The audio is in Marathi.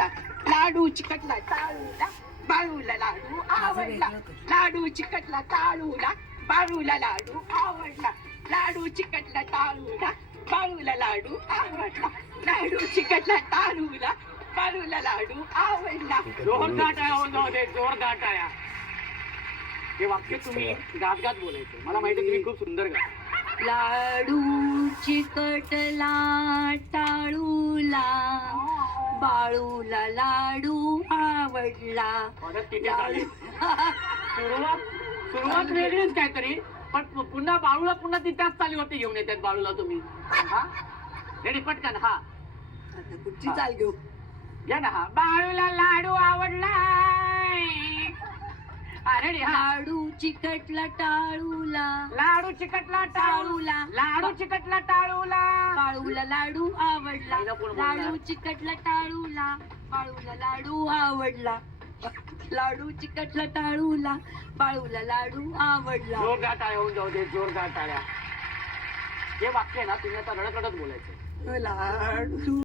आवडला. लाडू चिकटला टाळूला, बाळूला लाडू आवडला. लाडू चिकटला टाळूला, बाळूला लाडू आवडला. लाडू चिकटला टाळूला, बाळूला लाडू आवडला. लाडू चिकटला टाळूला, बाळूला लाडू आवडला. जोरदार टाळ्या होऊन जाऊ दे, जोरदार टाळ्या. हे वाक्य तुम्ही गात गात बोलायचं. मला माहिती तुम्ही खूप सुंदर गाता. लाडू चिकटला टाळूला, बाळूला लाडू आवडला. परत तिथे आली. सुरुवात वेगळीच काहीतरी, पण पुन्हा बाळूला पुन्हा तिथेच चाली होती घेऊन येतात बाळूला तुम्ही. हा रेडी पटकन. हा आता कुठची चाल घेऊ? घ्या ना. हा बाळूला लाडू आवडला. रेडी. हा लाडू चिकटला टाळूला, लाडू चिकटला टाळूला, लाडू चिकटला टाळूला, बाळूला लाडू आवडला. लाडू चिकटला टाळूला, बाळूला लाडू आवडला. लाडू चिकटला टाळूला, बाळूला लाडू आवडला. जोरदार टाळ्या होऊन जाऊ दे, जोरदार टाळ्या. हे वाक्य ना तुम्ही आता रडत रडत बोलायचं. लाडू